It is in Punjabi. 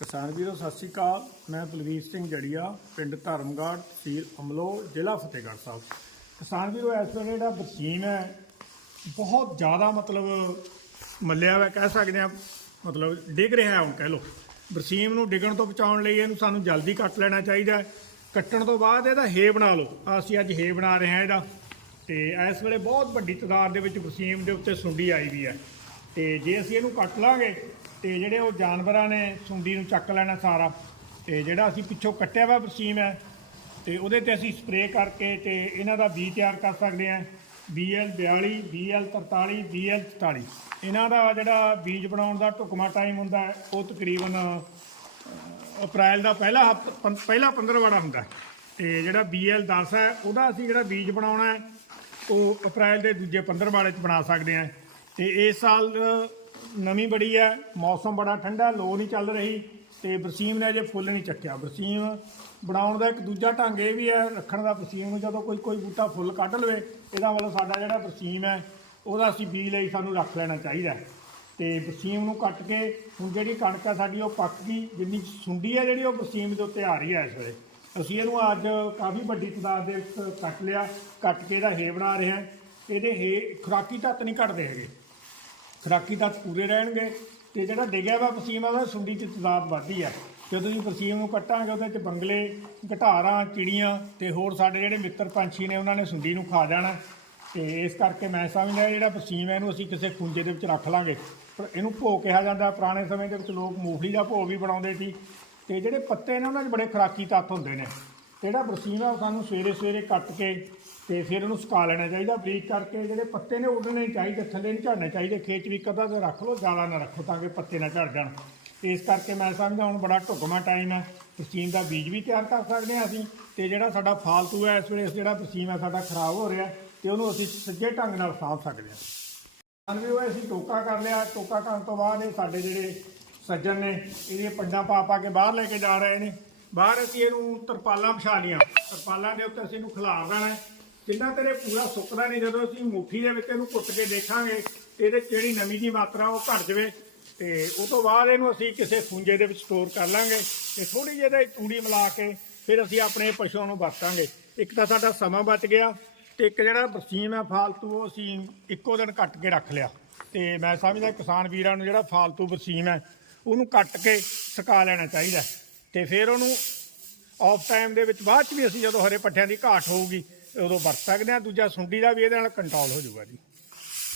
ਕਿਸਾਨ ਵੀਰੋ, ਸਤਿ ਸ਼੍ਰੀ ਅਕਾਲ। ਮੈਂ ਬਲਵੀਰ ਸਿੰਘ ਜੜੀਆ, ਪਿੰਡ ਧਰਮਗੜ੍ਹ, ਤਹਿਸੀਲ ਅਮਲੋ ਜ਼ਿਲ੍ਹਾ ਫਤਿਹਗੜ੍ਹ ਸਾਹਿਬ। ਕਿਸਾਨ ਵੀਰੋ, ਇਸ ਵੇਲੇ ਜਿਹੜਾ ਬਰਸੀਨ ਹੈ, ਬਹੁਤ ਜ਼ਿਆਦਾ ਮਤਲਬ ਮੱਲਿਆ ਹੋਇਆ, ਕਹਿ ਸਕਦੇ ਆ ਮਤਲਬ ਡਿੱਗ ਰਿਹਾ ਹੁਣ, ਕਹਿ ਲਓ। ਬਰਸੀਮ ਨੂੰ ਡਿੱਗਣ ਤੋਂ ਬਚਾਉਣ ਲਈ ਇਹਨੂੰ ਸਾਨੂੰ ਜਲਦੀ ਕੱਟ ਲੈਣਾ ਚਾਹੀਦਾ ਕੱਟਣ ਤੋਂ ਬਾਅਦ ਇਹਦਾ ਹੇ ਬਣਾ ਲਓ। ਅਸੀਂ ਅੱਜ ਹੇ ਬਣਾ ਰਹੇ ਹਾਂ ਇਹਦਾ। ਤੇ ਇਸ ਵੇਲੇ ਬਹੁਤ ਵੱਡੀ ਤਾਦਾਦ ਦੇ ਵਿੱਚ ਬਰਸੀਮ ਦੇ ਉੱਤੇ ਸੁੰਡੀ ਆਈ ਵੀ ਹੈ। ਤੇ ਜੇ ਅਸੀਂ ਇਹਨੂੰ ਕੱਟ ਲਾਂਗੇ ਤੇ ਜਿਹੜੇ ਉਹ ਜਾਨਵਰਾਂ ਨੇ ਸੁੰਡੀ ਨੂੰ ਚੱਕ ਲੈਣਾ ਸਾਰਾ, ਤੇ ਜਿਹੜਾ ਅਸੀਂ ਪਿੱਛੋਂ ਕੱਟਿਆ ਵਾ ਬਰਸੀਮ ਹੈ, ਤੇ ਉਹਦੇ ਤੇ ਅਸੀਂ ਸਪਰੇਅ ਕਰਕੇ ਤੇ ਇਹਨਾਂ ਦਾ ਬੀਜ ਤਿਆਰ ਕਰ ਸਕਦੇ ਹਾਂ। BL 42 BL 43 BL 44 ਇਹਨਾਂ ਦਾ ਜਿਹੜਾ ਬੀਜ ਬਣਾਉਣ ਦਾ ਢੁਕਮਾ ਟਾਈਮ ਹੁੰਦਾ ਉਹ ਤਕਰੀਬਨ ਅਪ੍ਰੈਲ ਦਾ ਪਹਿਲਾ ਹਫ਼ਤਾ ਪੰ- ਪਹਿਲਾ 15 ਵਾੜਾ ਹੁੰਦਾ ਹੈ। ਤੇ ਜਿਹੜਾ BL 10 ਹੈ, ਉਹਦਾ ਅਸੀਂ ਜਿਹੜਾ ਬੀਜ ਬਣਾਉਣਾ ਉਹ ਅਪ੍ਰੈਲ ਦੇ ਦੂਜੇ 15 ਵਾਲੇ 'ਚ ਬਣਾ ਸਕਦੇ ਹਾਂ। ਤੇ ਇਸ ਸਾਲ ਨਵੀਂ ਬੜੀ ਹੈ, ਮੌਸਮ ਬੜਾ ਠੰਡਾ, ਲੋ ਨਹੀਂ ਚੱਲ ਰਹੀ ਤੇ ਬਰਸੀਮ ਨੇ ਅਜੇ ਫੁੱਲ ਨਹੀਂ ਚੱਕਿਆ। ਬਰਸੀਮ ਬਣਾਉਣ ਦਾ ਇੱਕ ਦੂਜਾ ਢੰਗ ਇਹ ਵੀ ਹੈ, ਰੱਖਣ ਦਾ ਬਰਸੀਮ ਨੂੰ ਜਦੋਂ ਕੋਈ ਕੋਈ ਬੂਟਾ ਫੁੱਲ ਕੱਢ ਲਵੇ, ਇਹਦਾ ਮਤਲਬ ਸਾਡਾ ਜਿਹੜਾ ਬਰਸੀਮ ਹੈ, ਉਹਦਾ ਅਸੀਂ ਬੀਜ ਲਈ ਸਾਨੂੰ ਰੱਖ ਲੈਣਾ ਚਾਹੀਦਾ ਹੈ। ਤੇ ਬਰਸੀਮ ਨੂੰ ਕੱਟ ਕੇ ਹੁਣ ਜਿਹੜੀ ਕਣਕ ਆ ਸਾਡੀ ਉਹ ਪੱਕ ਗਈ, ਜਿੰਨੀ ਸੁੰਡੀ ਹੈ ਜਿਹੜੀ ਉਹ ਬਰਸੀਮ ਦੇ ਉੱਤੇ ਆ ਰਹੀ ਹੈ ਇਸ ਵੇਲੇ। ਅਸੀਂ ਇਹਨੂੰ ਅੱਜ ਕਾਫੀ ਵੱਡੀ ਤਾਦਾਦ ਦੇ ਵਿੱਚ ਕੱਟ ਲਿਆ, ਕੱਟ ਕੇ ਇਹਦਾ ਹੇ ਬਣਾ ਰਹੇ ਹਾਂ। ਇਹਦੇ ਹੇ ਖੁਰਾਕੀ ਤੱਤ ਨਹੀਂ ਘਟਦੇ ਹੈਗੇ। ਖੁਰਾਕੀ ਤੱਤ ਪੂਰੇ ਰਹਿਣਗੇ ਤੇ ਜਿਹੜਾ ਡਿੱਗਿਆ ਵਾ ਪਸੀਮ ਆ ਉਹਦਾ ਸੁੰਡੀ ਚ ਤਜ਼ਾਦ ਵੱਧਦੀ ਆ। ਜਦੋਂ ਅਸੀਂ ਪਸੀਮ ਨੂੰ ਕੱਟਾਂਗੇ, ਉਹਦੇ ਚ ਬੰਗਲੇ, ਘਟਾਰਾਂ, ਚਿੜੀਆਂ ਤੇ ਹੋਰ ਸਾਡੇ ਜਿਹੜੇ ਮਿੱਤਰ ਪੰਛੀ ਨੇ, ਉਹਨਾਂ ਨੇ ਸੁੰਡੀ ਨੂੰ ਖਾ ਜਾਣਾ। ਤੇ ਇਸ ਕਰਕੇ ਮੈਂ ਸਮਝਦਾ ਜਿਹੜਾ ਪਸੀਮ ਹੈ ਇਹਨੂੰ ਅਸੀਂ ਕਿਸੇ ਖੁੰਝੇ ਦੇ ਵਿੱਚ ਰੱਖ ਲਾਂਗੇ। ਪਰ ਇਹਨੂੰ ਭੋ ਕਿਹਾ ਜਾਂਦਾ, ਪੁਰਾਣੇ ਸਮੇਂ ਦੇ ਵਿੱਚ ਲੋਕ ਮੂੰਗਫਲੀ ਦਾ ਭੋ ਵੀ ਬਣਾਉਂਦੇ ਸੀ। ਤੇ ਜਿਹੜੇ ਪੱਤੇ ਨੇ, ਉਹਨਾਂ 'ਚ ਬੜੇ ਖੁਰਾਕੀ ਤੱਤ ਹੁੰਦੇ ਨੇ। ਜਿਹੜਾ ਬਰਸੀਮ ਆ ਉਹ ਸਾਨੂੰ ਸਵੇਰੇ ਸਵੇਰੇ ਕੱਟ ਕੇ ਤੇ ਫਿਰ ਉਹਨੂੰ ਸੁਕਾ ਲੈਣਾ ਚਾਹੀਦਾ ਬਰੀਕ ਕਰਕੇ, ਜਿਹੜੇ ਪੱਤੇ ਨੇ ਉੱਡਣੇ ਚਾਹੀਦੇ, ਥੱਲੇ ਨਹੀਂ ਝੜਨੇ ਚਾਹੀਦੇ, ਖੇਤ ਵੀ ਕਦਾ ਤੇ ਰੱਖ ਲਓ, ਜ਼ਿਆਦਾ ਨਾ ਰੱਖੋ ਤਾਂ ਕਿ ਪੱਤੇ ਨਾ ਝੜ ਜਾਣ। ਇਸ ਕਰਕੇ ਮੈਂ ਸਮਝਦਾ ਹੁਣ ਬੜਾ ਢੁਕਵਾਂ ਟਾਈਮ ਹੈ ਬਰਸੀਮ ਦਾ ਬੀਜ ਵੀ ਤਿਆਰ ਕਰ ਸਕਦੇ ਹਾਂ ਅਸੀਂ ਤੇ ਜਿਹੜਾ ਸਾਡਾ ਫਾਲਤੂ ਹੈ, ਇਸ ਵੇਲੇ ਜਿਹੜਾ ਬਰਸੀਮ ਹੈ ਸਾਡਾ ਖਰਾਬ ਹੋ ਰਿਹਾ ਤੇ ਉਹਨੂੰ ਅਸੀਂ ਸੱਜੇ ਢੰਗ ਨਾਲ ਸਾਂਭ ਸਕਦੇ ਹਾਂ। ਹਨ ਵੀ ਉਹ ਅਸੀਂ ਟੋਕਾ ਕਰ ਲਿਆ, ਟੋਕਾ ਕਰਨ ਤੋਂ ਬਾਅਦ ਇਹ ਸਾਡੇ ਜਿਹੜੇ ਸੱਜਣ ਨੇ ਇਹਦੀਆਂ ਪੱਡਾਂ ਪਾ ਪਾ ਕੇ ਬਾਹਰ ਲੈ ਕੇ ਜਾ ਰਹੇ ਨੇ। ਬਾਹਰ ਅਸੀਂ ਇਹਨੂੰ ਤਰਪਾਲਾਂ ਵਿਛਾ ਲੀਆਂ ਤਰਪਾਲਾਂ ਦੇ ਉੱਤੇ ਅਸੀਂ ਇਹਨੂੰ ਖਿਲਾਰ ਦੇਣਾ ਹੈ। ਜਿੰਨਾ ਤੇਰੇ ਪੂਰਾ ਸੁੱਕਦਾ ਨਹੀਂ, ਜਦੋਂ ਅਸੀਂ ਮੁੱਠੀ ਦੇ ਵਿੱਚ ਇਹਨੂੰ ਕੁੱਟ ਕੇ ਦੇਖਾਂਗੇ ਤੇ ਇਹਦੇ 'ਚ ਜਿਹੜੀ ਨਮੀ ਦੀ ਮਾਤਰਾ ਉਹ ਘਟ ਜਾਵੇ ਤੇ ਉਹ ਤੋਂ ਬਾਅਦ ਇਹਨੂੰ ਅਸੀਂ ਕਿਸੇ ਖੂੰਜੇ ਦੇ ਵਿੱਚ ਸਟੋਰ ਕਰ ਲਾਂਗੇ ਤੇ ਥੋੜੀ ਜਿਹੀ ਇਹਦੇ ਚੂੜੀ ਮਿਲਾ ਕੇ ਫਿਰ ਅਸੀਂ ਆਪਣੇ ਪਸ਼ੂਆਂ ਨੂੰ ਵਰਤਾਂਗੇ। ਇੱਕ ਤਾਂ ਸਾਡਾ ਸਮਾਂ ਬਚ ਗਿਆ ਤੇ ਇੱਕ ਜਿਹੜਾ ਵਸੀਮ ਹੈ ਫਾਲਤੂ, ਉਹ ਅਸੀਂ ਇੱਕੋ ਦਿਨ ਕੱਟ ਕੇ ਰੱਖ ਲਿਆ। ਤੇ ਮੈਂ ਸਮਝਦਾ ਕਿਸਾਨ ਵੀਰਾਂ ਨੂੰ ਜਿਹੜਾ ਫਾਲਤੂ ਵਸੀਮ ਹੈ, ਉਹਨੂੰ ਕੱਟ ਕੇ ਸੁਕਾ ਲੈਣਾ ਚਾਹੀਦਾ ਤੇ ਫਿਰ ਉਹਨੂੰ ਆਫ ਟਾਈਮ ਦੇ ਵਿੱਚ ਬਾਅਦ ਚ ਵੀ ਅਸੀਂ ਜਦੋਂ ਹਰੇ ਪੱਠਿਆਂ ਦੀ ਘਾਟ ਹੋਊਗੀ, ਉਦੋਂ ਵਰਤ ਸਕਦੇ ਹਾਂ। ਦੂਜਾ ਸੁੰਡੀ ਦਾ ਵੀ ਇਹਦੇ ਨਾਲ ਕੰਟਰੋਲ ਹੋ ਜਾਊਗਾ ਜੀ।